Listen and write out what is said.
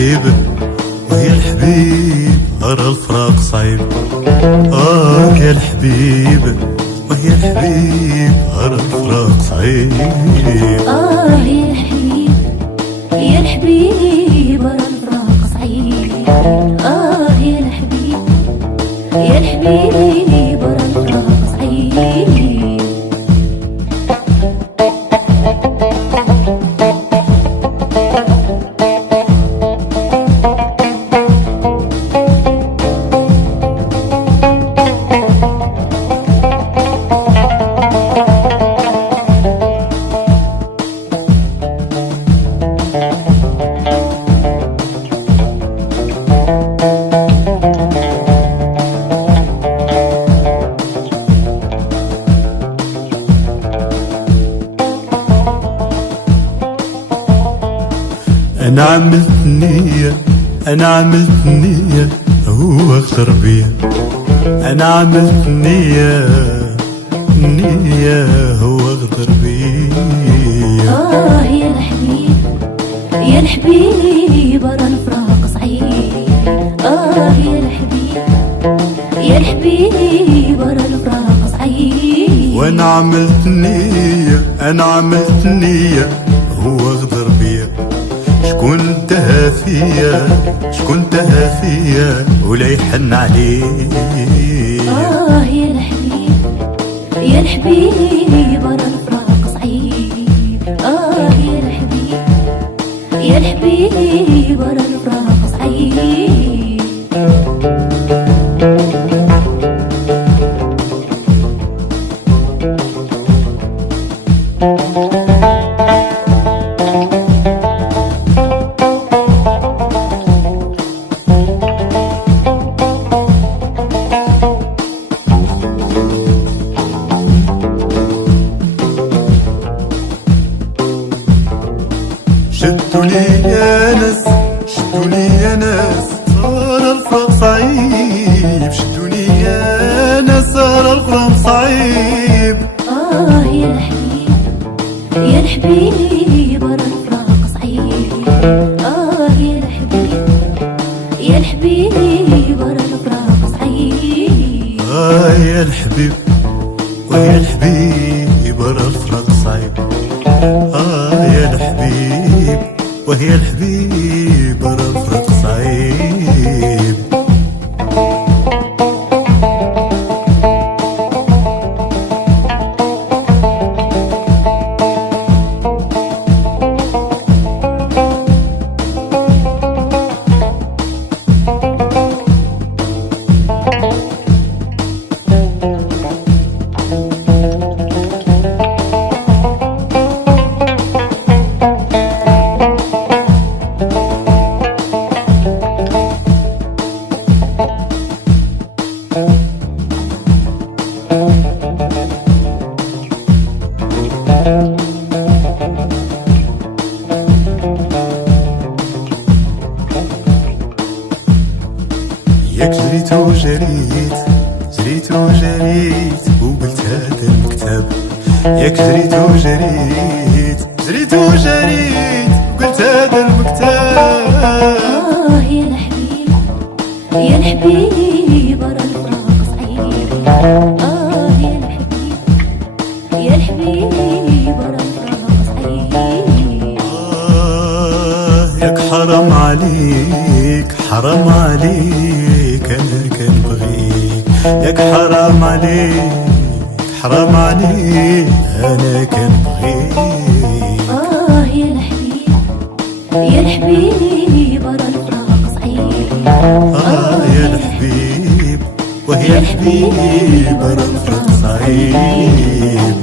الحبيب ويا الحبيب أرى الفراق صعيب. يا الحبيب ويا الحبيب أرى الفراق صعيب. يا الحبيب يا الحبيب أرى الفراق صعيب. يا الحبيب يا الحبيب أرى الفراق صعيب. أنا عملت النية أنا عملت النية هو اغدر بيا. أنا عملت النية هو اغدر بيا. يا الحبيب يا الحبيب أرى الفراق صعيب. يا الحبيب يا الحبيب أرى الفراق صعيب. وأنا عملت النية أنا عملت النية هو اغدر بيا. شكون انتهى فيا شكون انتهى فيا ولا يحن عليه. يا الحبيب يا الحبيب أرى الفراق صعيب. يا الحبيب يا الحبيب أرى الفراق صعيب. شدوا لي يا ناس شدوا لي يا ناس صار الفراق صعيب. شدوني يا ناس صار الفراق صعيب. يا الحبيب يا الحبيب أرى الفراق صعيب. يا الحبيب يا الحبيب أرى الفراق صعيب. يا الحبيب ويا الحبيب أرى الفراق صعيب. يا الحبيب وهي الحبيب أرى الفراق صعيب. ياك جريت وجريت جريت وجريت وقلت هذا المكتب. ياك جريت وجريت جريت وجريت وقلت هذا المكتب. يا الحبيب يا الحبيب أرى الفراق صعيب. يا الحبيب يا الحبيب أرى الفراق صعيب. ياك حرام عليك حرام عليك أنا كنبغيك. ياك حرام عليك حرام عليك أنا كنبغيك. يا الحبيب يا الحبيب أرى الفراق صعيب. يا الحبيب وهي الحبيب أرى الفراق صعيب.